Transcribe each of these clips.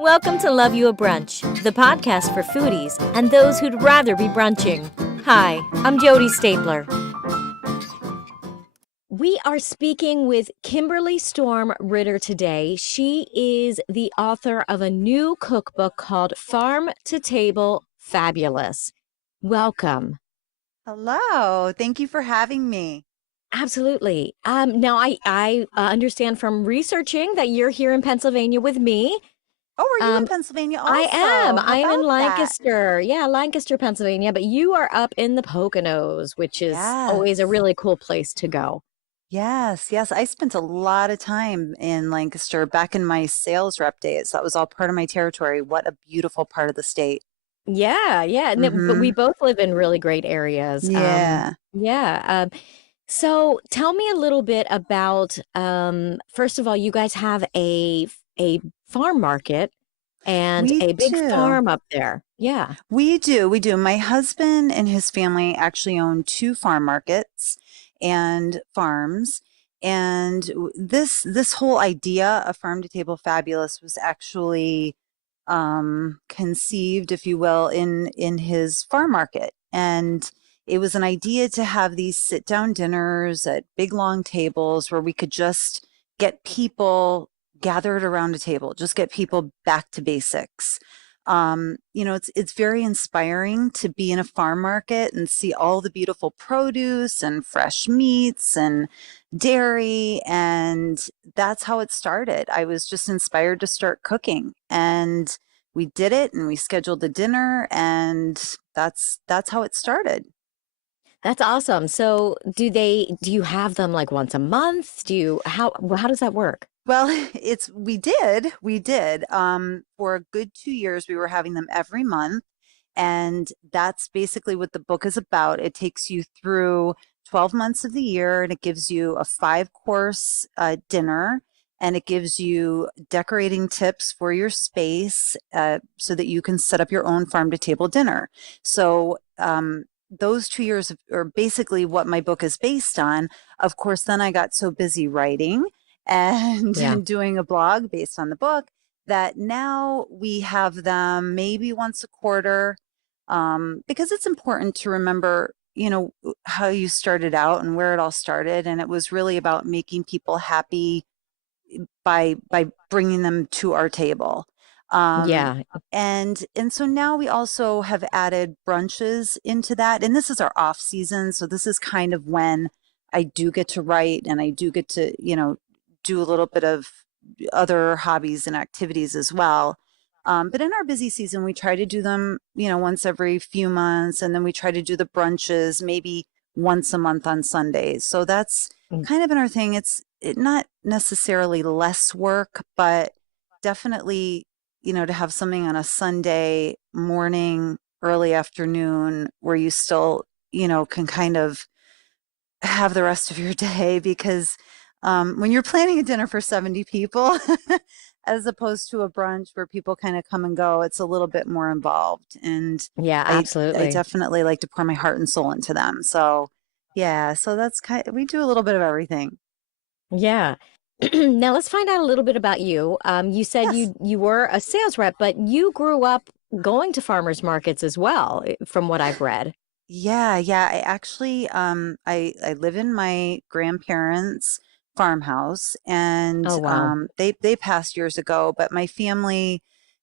Welcome to Love You a Brunch, the podcast for foodies and those who'd rather be brunching. Hi, I'm Jody Stapler. We are speaking with Kimberly Storm Ritter today. She is the author of a new cookbook called Farm to Table Fabulous. Welcome. Hello. Thank you for having me. Absolutely. Now, I understand from researching that you're here in Pennsylvania with me. Oh, are you in Pennsylvania also? I am. How I am in about that? Lancaster. Yeah, Lancaster, Pennsylvania. But you are up in the Poconos, which is always a Yes. really cool place to go. Yes. I spent a lot of time in Lancaster back in my sales rep days. That was all part of my territory. What a beautiful part of the state. Yeah. But we Mm-hmm. both live in really great areas. Yeah. Yeah. So tell me a little bit about, first of all, you guys have a farm market and We a big do. farm up there. Yeah. We do. We do. My husband and his family actually own two farm markets and farms. And this whole idea of Farm to Table Fabulous was actually conceived, if you will, in his farm market. And it was an idea to have these sit down dinners at big long tables where we could just get people gathered around a table, just get people back to basics. It's very inspiring to be in a farm market and see all the beautiful produce and fresh meats and dairy. And that's how it started. I was just inspired to start cooking, and we did it, and we scheduled a dinner, and that's how it started. That's awesome. So do you have them like once a month? How does that work? Well, we did. For a good 2 years, we were having them every month. And that's basically what the book is about. It takes you through 12 months of the year, and it gives you a 5 course dinner, and it gives you decorating tips for your space so that you can set up your own farm to table dinner. So, those 2 years are basically what my book is based on. Of course, then I got so busy writing Yeah. and doing a blog based on the book that now we have them maybe once a quarter, because it's important to remember, how you started out and where it all started. And it was really about making people happy by bringing them to our table. Um, Yeah. and so now we also have added brunches into that. And this is our off season. So this is kind of when I do get to write, and I do get to, do a little bit of other hobbies and activities as well. But in our busy season, we try to do them, once every few months. And then we try to do the brunches maybe once a month on Sundays. So that's Mm. kind of been our thing. Not necessarily less work, but definitely, to have something on a Sunday morning, early afternoon where you still, can kind of have the rest of your day, because when you're planning a dinner for 70 people, as opposed to a brunch where people kind of come and go, it's a little bit more involved. And Yeah, I absolutely. definitely like to pour my heart and soul into them. So yeah, so we do a little bit of everything. Yeah. Now let's find out a little bit about you. You said Yes. you were a sales rep, but you grew up going to farmers markets as well, from what I've read. Yeah. I actually, I live in my grandparents' farmhouse, and Oh, wow. they passed years ago. But my family,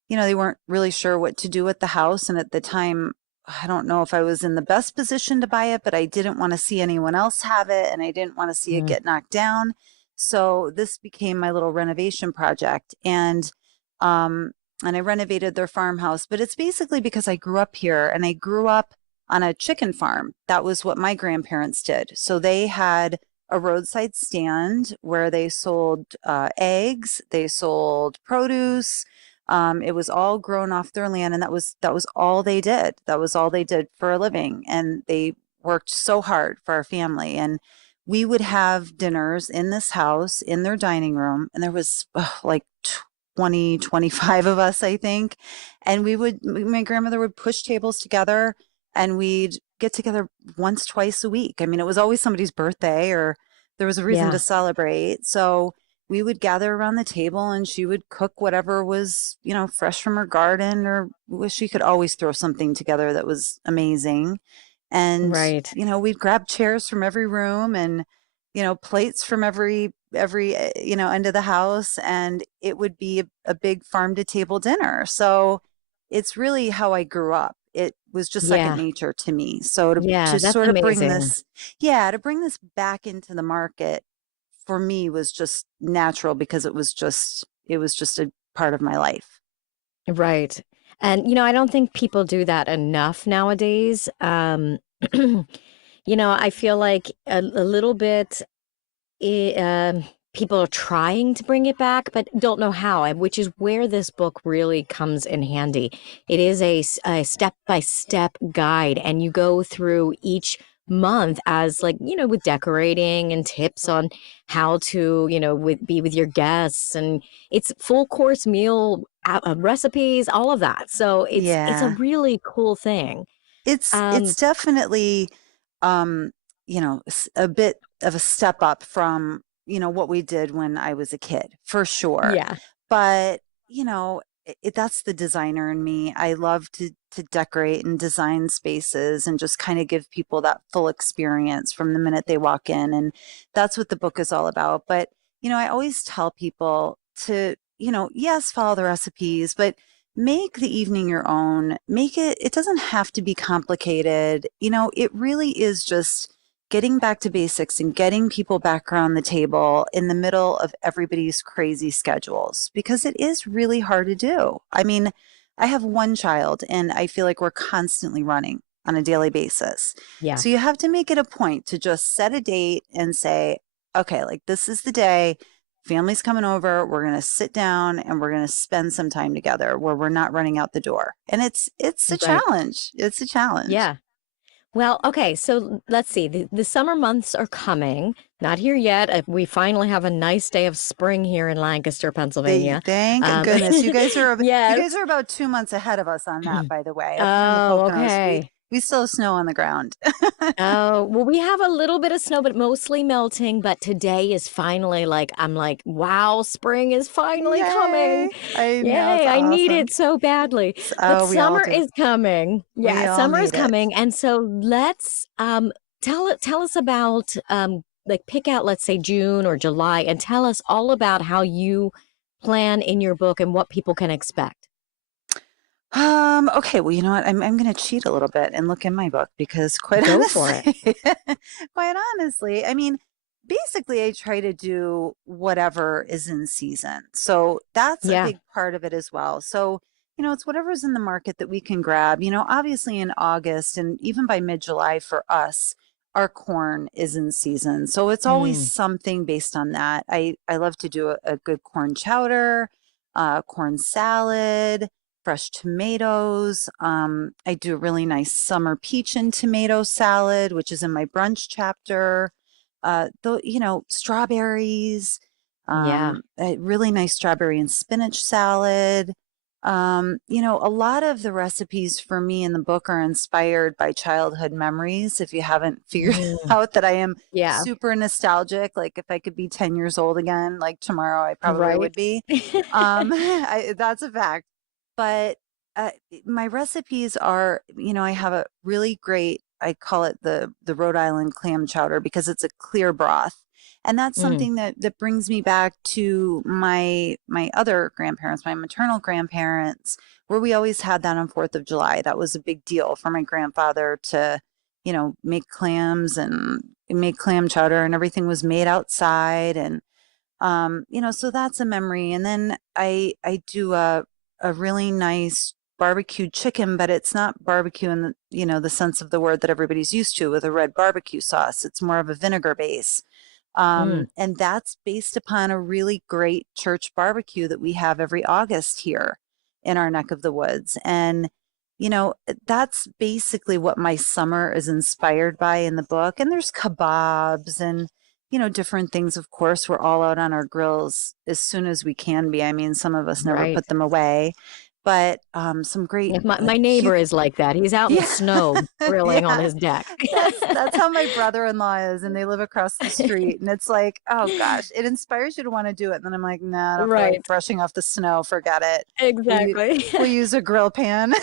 they weren't really sure what to do with the house, and at the time, I don't know if I was in the best position to buy it, but I didn't want to see anyone else have it, and I didn't want to see it Mm. get knocked down. So this became my little renovation project, um, and I renovated their farmhouse. But it's basically because I grew up here, and I grew up on a chicken farm. That was what my grandparents did. So they had a roadside stand where they sold eggs, they sold produce. It was all grown off their land, and that was all they did. That was all they did for a living, and they worked so hard for our family. And we would have dinners in this house in their dining room, and there was like 20, 25 of us, I think. And my grandmother would push tables together, and we'd get together once, twice a week. I mean, it was always somebody's birthday, or there was a reason Yeah. to celebrate. So we would gather around the table and she would cook whatever was, fresh from her garden, or she could always throw something together that was amazing. And, Right. we'd grab chairs from every room and, plates from every end of the house, and it would be a big farm to table dinner. So it's really how I grew up. It was just second Yeah. nature to me. So to, Yeah, to that's sort of bring amazing. this, yeah, to bring this back into the market for me was just natural because it was just a part of my life. Right. And, I don't think people do that enough nowadays. I feel like a little bit, people are trying to bring it back, but don't know how, and which is where this book really comes in handy. It is a step-by-step guide, and you go through each month as like, with decorating and tips on how to, be with your guests, and it's full course meal recipes, all of that. So it's a Yeah. really cool thing. It's Um, definitely, um, a bit of a step up from, what we did when I was a kid, for sure. yeah, But, that's the designer in me. I love to decorate and design spaces and just kind of give people that full experience from the minute they walk in. And that's what the book is all about. But, I always tell people to, yes, follow the recipes, but make the evening your own. It doesn't have to be complicated. It really is just getting back to basics and getting people back around the table in the middle of everybody's crazy schedules, because it is really hard to do. I mean, I have one child and I feel like we're constantly running on a daily basis. yeah. So you have to make it a point to just set a date and say, okay, like this is the day, family's coming over, we're going to sit down and we're going to spend some time together where we're not running out the door. And it's a Right. challenge. It's a challenge. Yeah. Well, okay, so let's see. The summer months are coming. Not here yet. We finally have a nice day of spring here in Lancaster, They Pennsylvania. thank Um, goodness. You yes. guys are about 2 months ahead of us on that, by the way. Up here in the Oh, Poconos, we okay. we still have snow on the ground. Oh, well, we have a little bit of snow, but mostly melting. But today is finally like, I'm like, wow, spring is finally coming. Yay. I know, it's Yay, I need awesome. it so badly. But Oh, we all summer do. is coming. We Yeah, all summer is need it. coming. And so let's tell us about like pick out, let's say June or July, and tell us all about how you plan in your book and what people can expect. Okay, well, you know what? I'm gonna cheat a little bit and look in my book because quite Go for it. honestly, quite honestly, I mean, basically I try to do whatever is in season. So that's a Yeah. big part of it as well. So, it's whatever's in the market that we can grab. Obviously in August and even by mid-July for us, our corn is in season. So it's always Mm, something based on that. I love to do a good corn chowder, corn salad, fresh tomatoes. I do a really nice summer peach and tomato salad, which is in my brunch chapter. Strawberries, yeah. a really nice strawberry and spinach salad. A lot of the recipes for me in the book are inspired by childhood memories. If you haven't figured Mm, out that I am yeah. super nostalgic, like if I could be 10 years old again, like tomorrow, I probably Right. would be. That's a fact. But my recipes are, I have a really great, I call it the Rhode Island clam chowder because it's a clear broth. And that's Mm, something that brings me back to my other grandparents, my maternal grandparents, where we always had that on 4th of July. That was a big deal for my grandfather to, make clams and make clam chowder, and everything was made outside. And so that's a memory. And then I do a really nice barbecued chicken, but it's not barbecue in the sense of the word that everybody's used to with a red barbecue sauce. It's more of a vinegar base. mm, And that's based upon a really great church barbecue that we have every August here in our neck of the woods. And that's basically what my summer is inspired by in the book. And there's kebabs and different things. Of course, we're all out on our grills as soon as we can be. I mean, some of us never right. put them away, but some great If my, like my neighbor is like that. He's out in the yeah. snow grilling on Yeah. his deck. That's how my brother-in-law is, and they live across the street. And it's like, oh gosh, it inspires you to want to do it. And then I'm like, nah, I don't feel like Right. brushing off the snow. Forget it. We Exactly. we'll use a grill pan.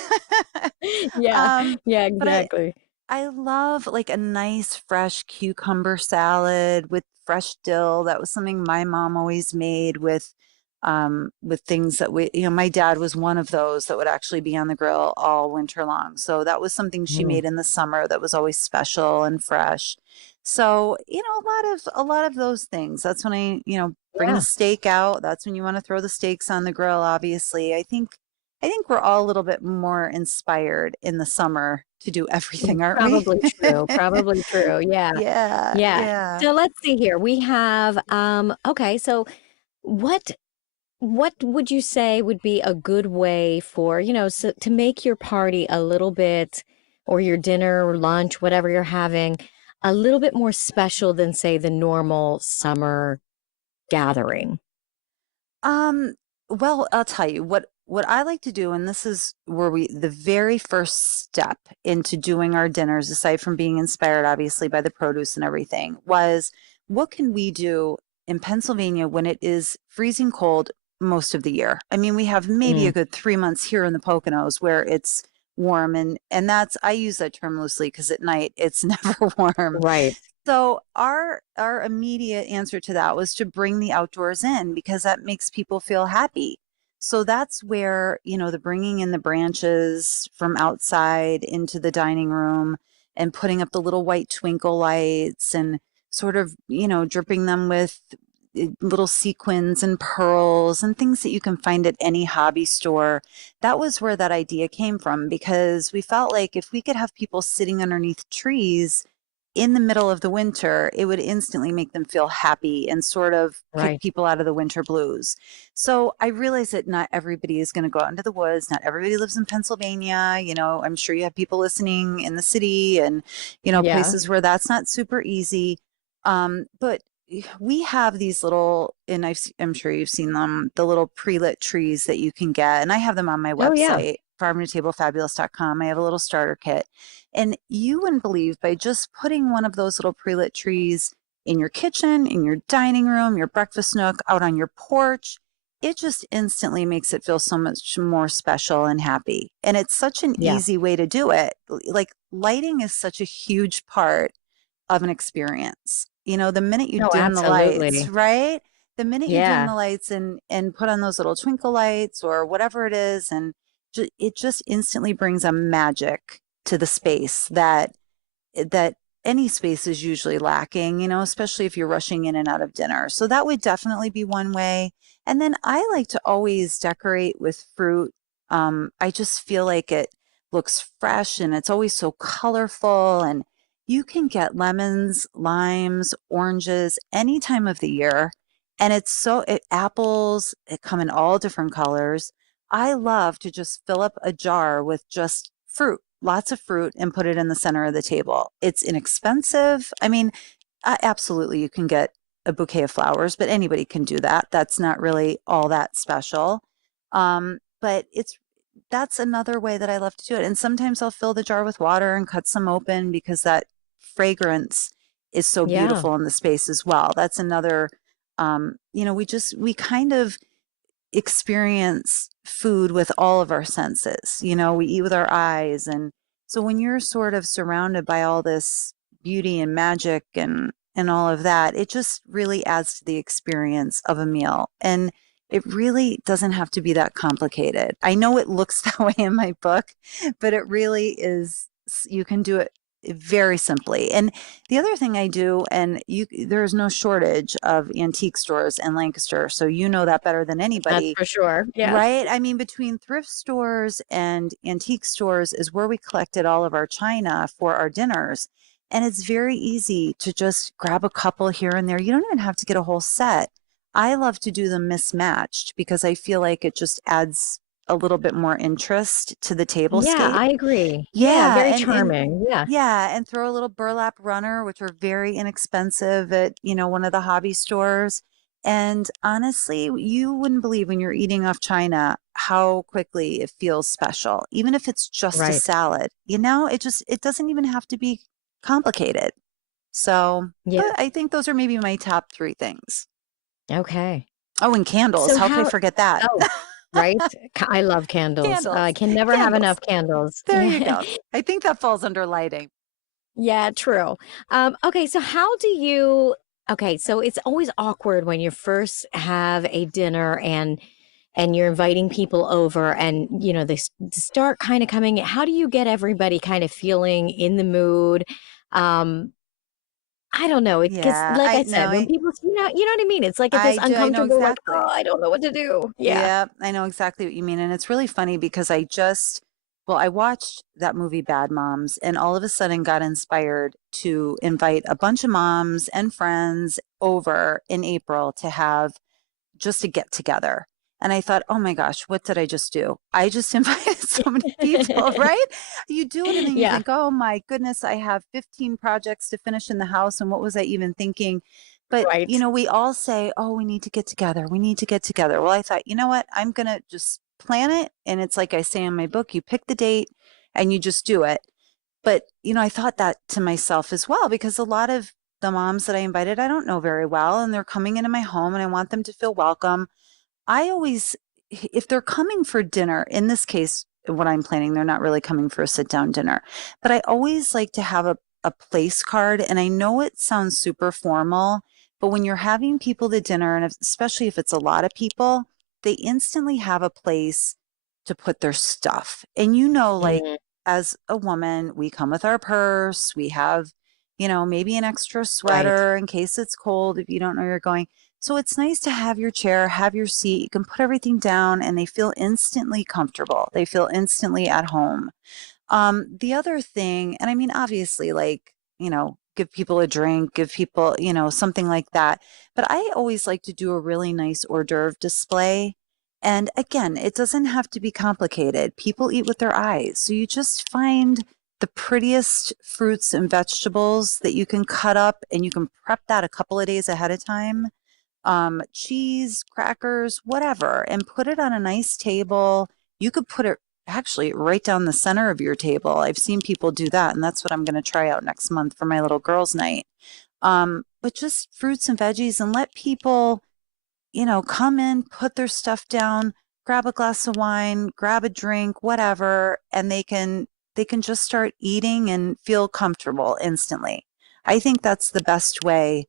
Yeah. um, Yeah, but exactly. I love like a nice fresh cucumber salad with fresh dill. That was something my mom always made with things that my dad was one of those that would actually be on the grill all winter long. So that was something she Mm. made in the summer that was always special and fresh. So, a lot of those things. That's when bring the Yeah. steak out. That's when you want to throw the steaks on the grill, obviously. I think we're all a little bit more inspired in the summer to do everything, aren't we? Probably true. Probably true. Yeah. Yeah, Yeah. yeah. So let's see here. We have okay, so what what would you say would be a good way for, so to make your party a little bit or your dinner or lunch, whatever you're having, a little bit more special than say the normal summer gathering? Um, well, I'll tell you what I like to do, and this is where the very first step into doing our dinners, aside from being inspired obviously by the produce and everything, was what can we do in Pennsylvania when it is freezing cold most of the year? I mean, we have maybe Mm, a good 3 months here in the Poconos where it's warm, and that's I use that term loosely because at night it's never warm. right. So our immediate answer to that was to bring the outdoors in because that makes people feel happy. So that's where, the bringing in the branches from outside into the dining room and putting up the little white twinkle lights and sort of, dripping them with little sequins and pearls and things that you can find at any hobby store. That was where that idea came from because we felt like if we could have people sitting underneath trees in the middle of the winter, it would instantly make them feel happy and sort of kick Right. people out of the winter blues. So I realize that not everybody is going to go out into the woods. Not everybody lives in Pennsylvania. I'm sure you have people listening in the city and, Yeah. places where that's not super easy. But we have these little, and I'm sure you've seen them, the little pre-lit trees that you can get. And I have them on my Oh, yeah. website, farmtotablefabulous.com. I have a little starter kit. And you wouldn't believe by just putting one of those little pre-lit trees in your kitchen, in your dining room, your breakfast nook, out on your porch, it just instantly makes it feel so much more special and happy. And it's such an Yeah. easy way to do it. Like lighting is such a huge part of an experience. The minute you No, dim the lights, absolutely. right? The minute you dim Yeah. the lights and put on those little twinkle lights or whatever it is, and it just instantly brings a magic to the space that any space is usually lacking, especially if you're rushing in and out of dinner. So that would definitely be one way. And then I like to always decorate with fruit. I just feel like it looks fresh and it's always so colorful. And you can get lemons, limes, oranges any time of the year. And apples, it come in all different colors. I love to just fill up a jar with just fruit, lots of fruit, and put it in the center of the table. It's inexpensive. I mean, absolutely, you can get a bouquet of flowers, but anybody can do that. That's not really all that special. But that's another way that I love to do it. And sometimes I'll fill the jar with water and cut some open because that fragrance is so Yeah. beautiful in the space as well. That's another, we kind of experience food with all of our senses. We eat with our eyes. And so when you're sort of surrounded by all this beauty and magic and all of that, it just really adds to the experience of a meal. And it really doesn't have to be that complicated. I know it looks that way in my book, but it really is, you can do it very simply. And the other thing I do, and there's no shortage of antique stores in Lancaster, so you know that better than That's anybody, for sure. Yes. right? I mean, between thrift stores and antique stores is where we collected all of our china for our dinners. And it's very easy to just grab a couple here and there. You don't even have to get a whole set. I love to do them mismatched because I feel like it just adds a little bit more interest to the Yeah, tablescape. I agree. Yeah, Yeah, very and charming. Yeah. yeah, and throw a little burlap runner, which are very inexpensive at, one of the hobby stores. And honestly, you wouldn't believe when you're eating off China how quickly it feels special, even if it's just a Right. salad. It doesn't even have to be complicated. So, Yeah. but I think those are maybe my top three things. Okay. Oh, and candles. So How could I how forget that? oh, right? I love candles. I Candles. can never have Candles. enough candles. There you Yeah. go. I think that falls under lighting. Yeah, true. Okay, so how do you okay, so it's always awkward when you first have a dinner and you're inviting people over and they start kind of coming. How do you get everybody kind of feeling in the mood? Um, I don't know. It because Yeah, like I I know. said, when people, you know what I mean? It's like this I know uncomfortable, like, oh, exactly. I don't know what to do. Yeah. Yeah, I know exactly what you mean. And it's really funny because I watched that movie Bad Moms and all of a sudden got inspired to invite a bunch of moms and friends over in April to have just a get together. And I thought, oh my gosh, what did I just do? I just invited so many people, right? You do it and then you Yeah, think, oh my goodness, I have 15 projects to finish in the house. And what was I even thinking? But, right. we all say, oh, we need to get together. We need to get together. Well, I thought, you know what? I'm going to just plan it. And it's like I say in my book, you pick the date and you just do it. But, I thought that to myself as well, because a lot of the moms that I invited, I don't know very well, and they're coming into my home and I want them to feel welcome. I always, if they're coming for dinner, in this case, what I'm planning, they're not really coming for a sit down dinner, but I always like to have a place card. And I know it sounds super formal, but when you're having people to dinner, and especially if it's a lot of people, they instantly have a place to put their stuff. And like Mm, as a woman, we come with our purse, we have, maybe an extra right, sweater in case it's cold if you don't know where you're going. So it's nice to have your chair, have your seat. You can put everything down and they feel instantly comfortable. They feel instantly at home. The other thing, and I mean, obviously, like, give people a drink, give people, something like that. But I always like to do a really nice hors d'oeuvre display. And again, it doesn't have to be complicated. People eat with their eyes. So you just find the prettiest fruits and vegetables that you can cut up and you can prep that a couple of days ahead of time, cheese, crackers, whatever, and put it on a nice table. You could put it actually right down the center of your table. I've seen people do that, and that's what I'm going to try out next month for my little girls' night. But just fruits and veggies and let people, come in, put their stuff down, grab a glass of wine, grab a drink, whatever, and they can just start eating and feel comfortable instantly. I think that's the best way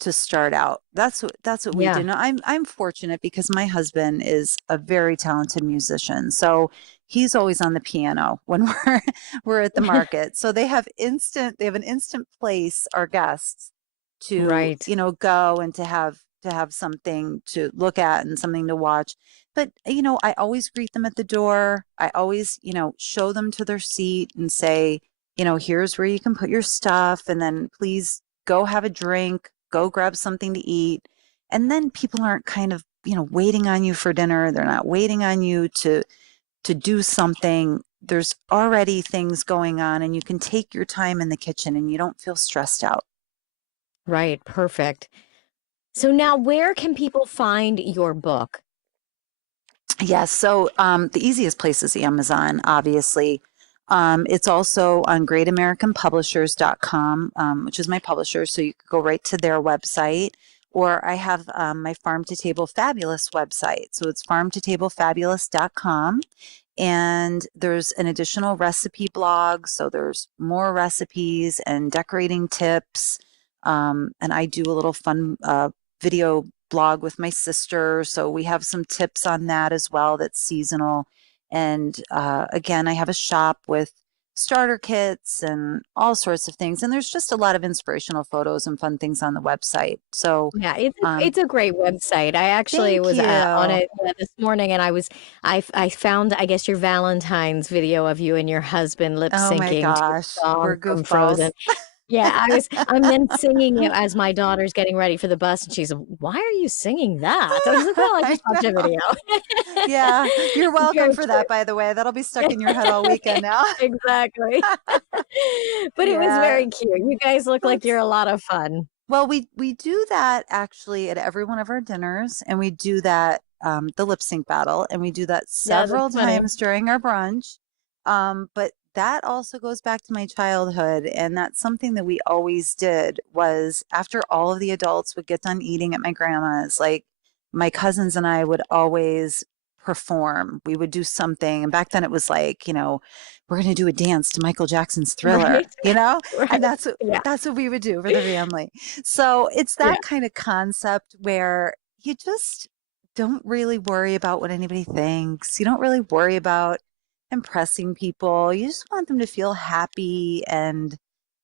to start out. That's what we yeah. did. Now, I'm fortunate because my husband is a very talented musician. So he's always on the piano when we're at the market. So they have an instant place, our guests, to, Right. go and to have something to look at and something to watch. But I always greet them at the door. I always, show them to their seat and say, here's where you can put your stuff, and then please go have a drink, go grab something to eat. And then people aren't kind of, waiting on you for dinner. They're not waiting on you to do something. There's already things going on and you can take your time in the kitchen and you don't feel stressed out. Right. Perfect. So now where can people find your book? Yes. So the easiest place is Amazon, obviously. It's also on greatamericanpublishers.com, which is my publisher. So you could go right to their website. Or I have my Farm to Table Fabulous website. So it's farmtotablefabulous.com. And there's an additional recipe blog. So there's more recipes and decorating tips. And I do a little fun video blog with my sister. So we have some tips on that as well that's seasonal. And again, I have a shop with starter kits and all sorts of things. And there's just a lot of inspirational photos and fun things on the website. So Yeah, it's a um, it's a great website. I actually thank was, on you. it, this morning, and I found, I guess, your Valentine's video of you and your husband lip Oh my syncing to gosh, a song we're from Frozen. goofballs. Yeah, I'm then singing it as my daughter's getting ready for the bus, and she's, "Why are you singing that?" I was like, "Well, I I just watched a know. video." Yeah, you're It's welcome very for that, by the way. That'll be stuck in your head all weekend now. exactly. But it was Yeah, very cute. You guys look like you're that's a lot of fun. Well, we do that actually at every one of our dinners, and we do that the lip sync battle, and we do that Yeah, that's several funny. times during our brunch. But that also goes back to my childhood, and that's something that we always did was after all of the adults would get done eating at my grandma's, like my cousins and I would always perform. We would do something, and back then it was like, we're going to do a dance to Michael Jackson's Thriller, Right? and Right. Yeah. that's what we would do for the family. So it's Yeah. that kind of concept where you just don't really worry about what anybody thinks. You don't really worry about impressing people. You just want them to feel happy and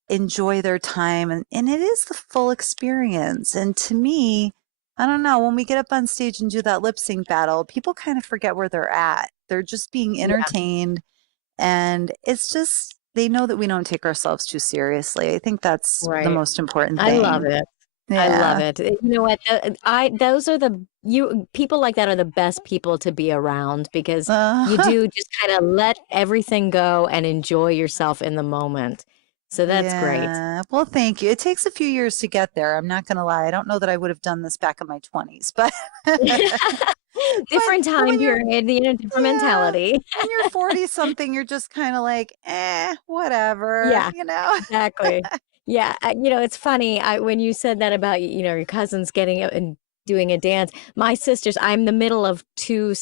enjoy their time. And it is the full experience. And to me, I don't know, when we get up on stage and do that lip sync battle, people kind of forget where they're at. They're just being Yeah. entertained. And it's just, they know that we don't take ourselves too seriously. I think that's the Right. most important I love thing. it. I love Yeah. it. You know what? I those are the you people like that are the best people to be around because you Uh, do just kind of let everything go and enjoy yourself in the moment. So that's great. yeah. Well, thank you. It takes a few years to get there. I'm not going to lie. I don't know that I would have done this back in my 20s, but Different but time when you're period, different yeah, mentality. when you're 40 something, you're just kind of like, whatever, Yeah, you know? exactly. Yeah, it's funny, when you said that about, your cousins getting up and doing a dance. My sisters I'm the middle of 3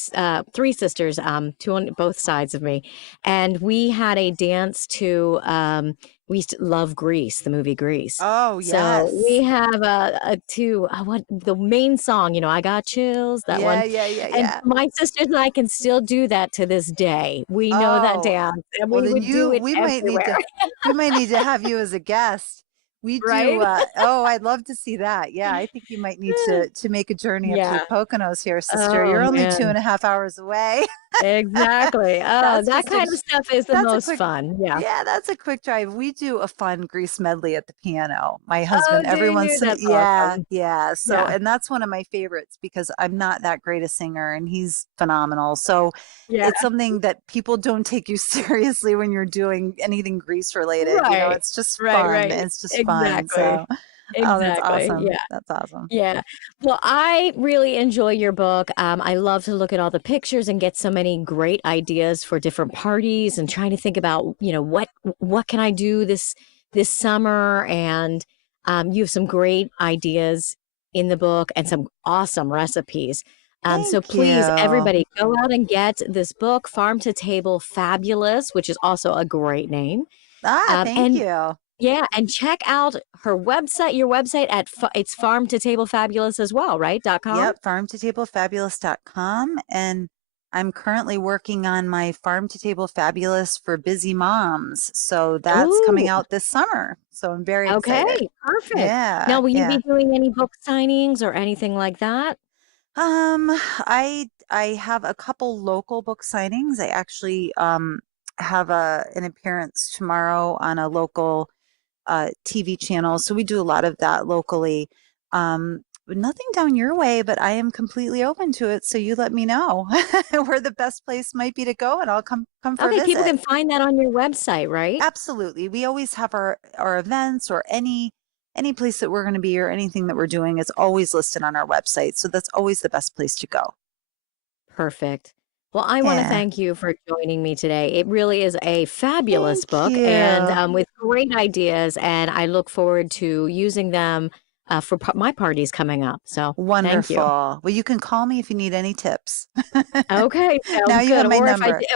sisters, 2 on both sides of me, and we had a dance to, we used to love Grease, the movie Grease. Oh, So we yes. have what the main song, I Got Chills, that Yeah, one, yeah, yeah, and yeah. my sisters and I can still do that to this day. We know that Oh, dance, and well we then would do it everywhere, we might need to have you as a guest. We do right? oh, I'd love to see that. Yeah, I think you might need to make a journey up to the Yeah. Poconos here, sister. Oh, You're only two man. and a half hours away. Exactly. Oh, That's that just kind of stuff is the that's a most quick fun. Yeah. yeah, that's a quick drive. We do a fun Grease medley at the piano. My Oh, husband, do every you? once in That's yeah, awesome. yeah. So, Yeah. and that's one of my favorites because I'm not that great a singer and he's phenomenal. So, Yeah. it's something that people don't take you seriously when you're doing anything Grease related. Right. It's just Right, fun. right. It's just fun. Exactly. So, oh, that's Exactly. awesome. Yeah. That's awesome. Yeah. Well, I really enjoy your book. I love to look at all the pictures and get so many great ideas for different parties and trying to think about, what can I do this summer? And you have some great ideas in the book and some awesome recipes. So Thank please, you. everybody, go out and get this book, Farm to Table Fabulous, which is also a great name. Thank And you. yeah, and check out your website it's Farm to Table Fabulous as well, right? .com? Yep, farmtotablefabulous.com. And I'm currently working on my Farm to Table Fabulous for busy moms. So that's coming Ooh, out this summer. So I'm very okay, excited. perfect. Yeah, Now, will you yeah. be doing any book signings or anything like that? Um, I have a couple local book signings. I actually have an appearance tomorrow on a local TV channel. So we do a lot of that locally. But nothing down your way, but I am completely open to it. So you let me know where the best place might be to go, and I'll come for a Okay, people visit. can find that on your website, right? Absolutely. We always have our events or any place that we're going to be or anything that we're doing is always listed on our website. So that's always the best place to go. Perfect. Well, I want to Yeah. thank you for joining me today. It really is a fabulous Thank book and you. with great ideas, and I look forward to using them for my parties coming up. So thank you. Wonderful. Well, you can call me if you need any tips. Okay, Now sounds you have good. my Or if I number. do,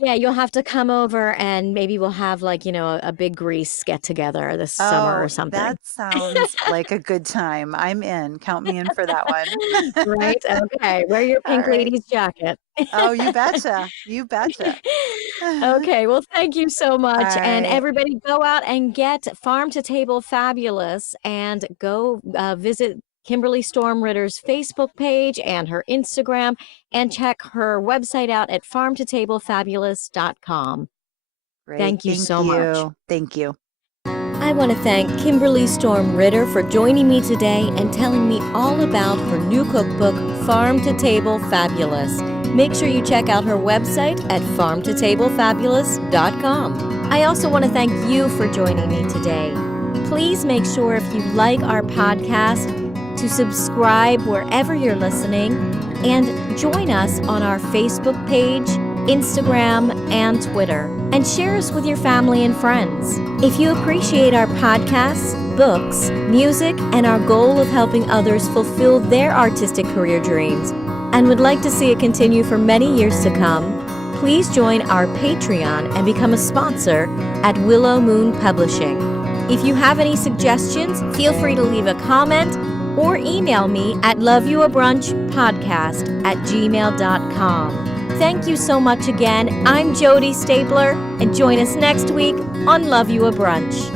yeah, you'll have to come over and maybe we'll have like, a big grease get together this summer or Oh, something. that sounds like a good time. I'm in. Count me in for that one. Right? Okay. Wear your All pink right. lady's jacket. Oh, you betcha. You betcha. All Okay. Well, thank you so much. And right. everybody go out and get Farm to Table Fabulous and go visit Kimberly Storm Ritter's Facebook page and her Instagram and check her website out at farmtotablefabulous.com. Great. Thank you Thank so much. you. Thank you. I want to thank Kimberly Storm Ritter for joining me today and telling me all about her new cookbook, Farm to Table Fabulous. Make sure you check out her website at farmtotablefabulous.com. I also want to thank you for joining me today. Please make sure if you like our podcast to subscribe wherever you're listening and join us on our Facebook page, Instagram, and Twitter, and share us with your family and friends. If you appreciate our podcasts, books, music, and our goal of helping others fulfill their artistic career dreams, and would like to see it continue for many years to come, please join our Patreon and become a sponsor at Willow Moon Publishing. If you have any suggestions, feel free to leave a comment or email me at loveyouabrunchpodcast@gmail.com. Thank you so much again. I'm Jody Stapler, and join us next week on Love You a Brunch.